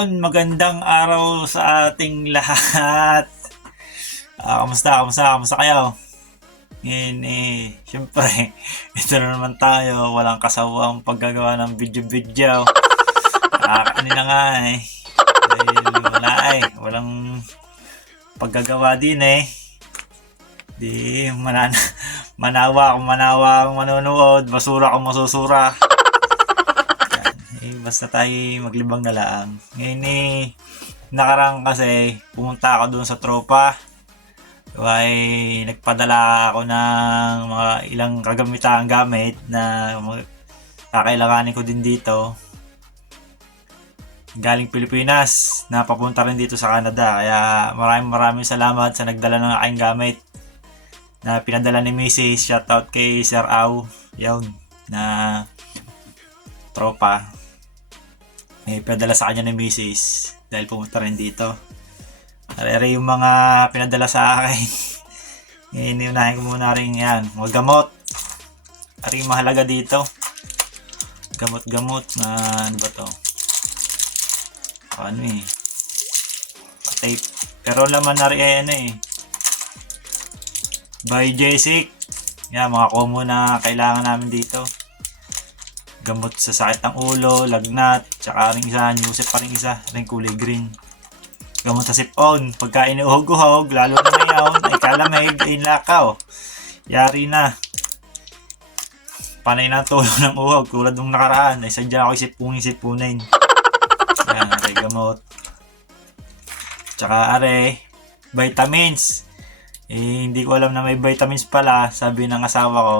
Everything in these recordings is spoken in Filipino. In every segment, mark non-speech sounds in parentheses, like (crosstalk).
Yon, magandang araw sa ating lahat. Ah, kamusta, kamusta, kamusta kayo? Ngayon eh, syempre, (laughs) ito na naman tayo, walang kasawang paggagawa ng video-video. Ah, kanina nga eh. Dahil wala eh, walang paggagawa din eh. Di, manan (laughs) manawa kung manawa kung manonood, basura kung masusura. Eh, basta tayo maglibang na lang. Ngayon eh, nakarang kasi, pumunta ako doon sa tropa. Ay, nagpadala ako ng mga ilang kagamitan gamit na kakailanganin ko din dito. Galing Pilipinas, napapunta rin dito sa Canada. Kaya maraming maraming salamat sa nagdala ng aking gamit na pinadala ni Mrs. Shoutout kay Sir Au. Yun, na tropa may pinadala sa kanya ni Mrs. dahil pumunta rin dito. Arere yung mga pinadala sa akin. (laughs) Ngayon, iunahin ko muna rin yan. Mga gamot. Ari mahalaga dito. Gamot-gamot na ano ba to? Ano eh. Tape. Pero laman na rin ano eh. By Jessic. Yan, mga combo na kailangan namin dito gamot sa sakit ng ulo, lagnat, tsaka rin isa, newsip pa rin isa, rin kulay green. Gamot sa sip-on, pagka inuhog-uhog, lalo na ngayon, ay kalamig, ay lakaw. Yari na. Panay na tulo ng uhog, tulad nung nakaraan, ay sadya ako isipunin-sipunin. Yan, are gamot. Tsaka are, vitamins. Eh, hindi ko alam na may vitamins pala, sabi ng asawa ko.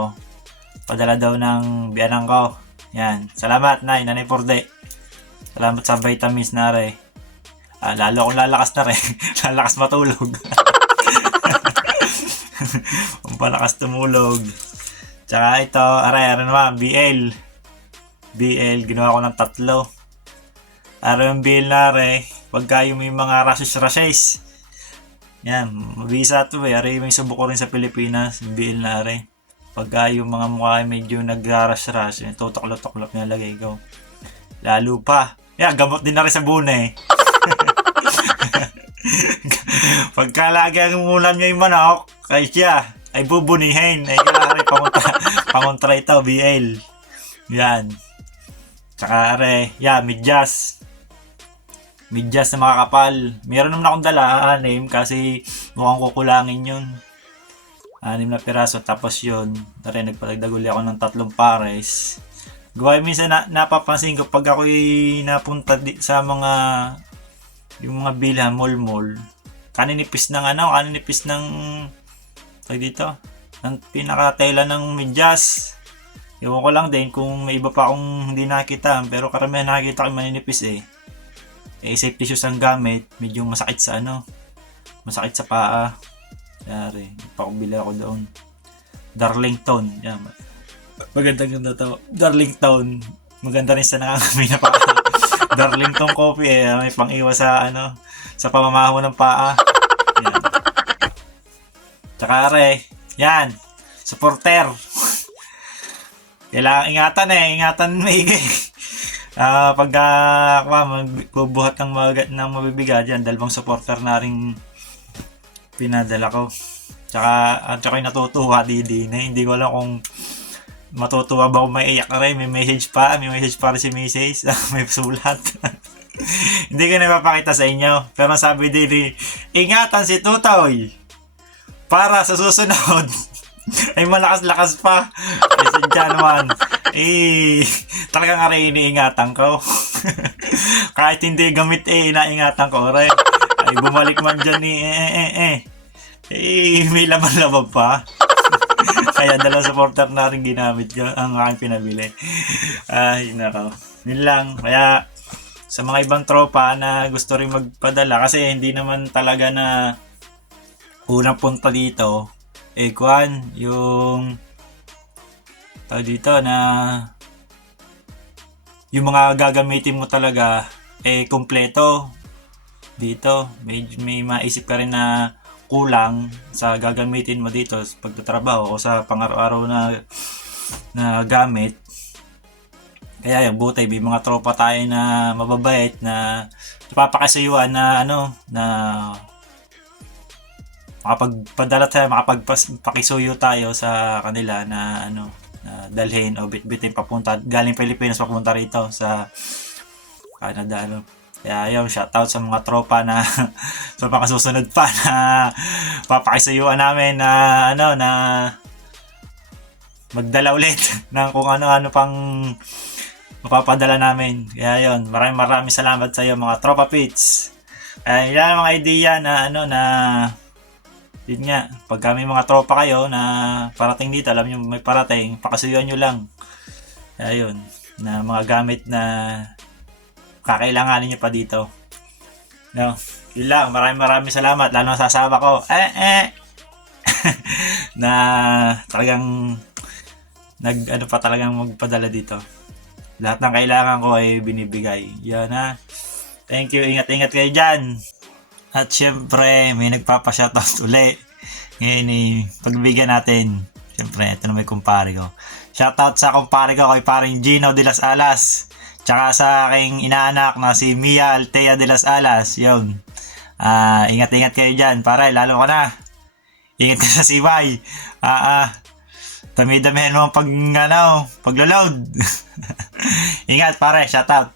Padala daw ng biyanang ko. Yan. Salamat, Nay. Nanay Porde. Salamat sa vitamins na re. Ah, lalo akong lalakas na re. (laughs) lalakas matulog. (laughs) Ang palakas tumulog. Tsaka ito, aray, aray naman, BL. BL, ginawa ko ng tatlo. Aray yung BL na re, pagka yung may mga rashes-rashes. Yan, mabisa to eh. Aray may subok ko rin sa Pilipinas, BL na re. Pagka yung mga mukha ay medyo yung tutok-tutok nilalagay ko. Lalo pa. Yeah, gamot din na rin sa buna eh. (laughs) Pagka lagi ang ulam niya yung manok, kay siya, ay bubunihin. Ay kailangan pangontra, pangontra ito, BL. Yan. Tsaka are, yeah, midyas. Midyas na makakapal. Meron naman akong dala, anim, kasi mukhang kukulangin yun anim na piraso tapos yun tari nagpalagdag uli ako ng tatlong pares. Gawa minsan na, napapansin ko pag ako'y napunta di, sa mga yung mga bilhan mall mall kaninipis ng ano kaninipis ng tag dito ng pinakatela ng medyas. Ewan ko lang din kung may iba pa akong hindi nakita pero karamihan nakikita ko maninipis eh. Eh safety shoes ang gamit medyo masakit sa ano masakit sa paa Yari, pakubili ako doon. Darlington. Yan. Maganda ganda to. Darlington. Maganda rin sa nakakami na paa. (laughs) Darlington coffee eh. May pang-iwas sa ano, sa pamamaho ng paa. Yan. Tsaka are, yan. Supporter. Kailangan ingatan eh. Ingatan maigi. (laughs) Ah, pag uh, magbubuhat ng, mag- ng mabibigat yan, dalawang supporter na rin pinadala ko. Tsaka, at tsaka yung natutuwa di di na hindi ko alam kung matutuwa ba kung may iyak rin, may message pa, may message pa rin si Mrs. (laughs) may sulat. (laughs) hindi ko napapakita sa inyo. Pero sabi din, ingatan si Tutoy para sa susunod (laughs) ay malakas-lakas pa. Ay, sadya naman. Eh, talagang aray iniingatan ko. Kahit hindi gamit eh, inaingatan ko rin. Ay, bumalik man dyan ni eh, eh, eh, eh. Eh, may laman-laman pa. (laughs) Kaya dalawang supporter na rin ginamit ko ang aking pinabili. Ay, nako. Yun lang. Kaya, sa mga ibang tropa na gusto rin magpadala, kasi hindi naman talaga na unang punta dito, eh, kuhan, yung tawag dito na yung mga gagamitin mo talaga eh kumpleto dito may may maisip ka rin na kulang sa gagamitin mo dito sa pagtatrabaho o sa pang-araw-araw na na gamit Kaya yung buti, may mga tropa tayo na mababait na napapakasayuan na ano, na makapagpadala tayo, makapagpakisuyo tayo sa kanila na ano, na dalhin o bitbitin papunta, galing Pilipinas papunta rito sa Canada, ano. Kaya yun, shoutout sa mga tropa na (laughs) sa pakasusunod pa na papakisayuan namin na ano, na magdala ulit (laughs) ng kung ano-ano pang mapapadala namin. Kaya yun, maraming maraming salamat sa iyo mga tropa pits. Ay, yan mga idea na ano na yun nga, pag kami mga tropa kayo na parating dito, alam nyo may parating, pakasuyuan nyo lang. Kaya yun, na mga gamit na kakailanganin nyo pa dito. No, yun lang, maraming maraming salamat, lalo sa asawa ko. Eh, eh, (laughs) na talagang nag ano pa talagang magpadala dito. Lahat ng kailangan ko ay binibigay. Yan ha. Thank you. Ingat-ingat kayo dyan. At syempre, may nagpapa-shoutout (laughs) uli. Ngayon eh, pagbigyan natin. Syempre, ito na may kumpare ko. Shoutout sa kumpare ko kay paring Gino de las Alas. Tsaka sa aking inaanak na si Mia Altea de las Alas. Yun. Ah, ingat-ingat kayo dyan. Pare, lalo ka na. Ingat ka sa sibay. Ah, ah. Dami-damihan mo pag, ano, paglo-load. (laughs) Ingat pare, shout out.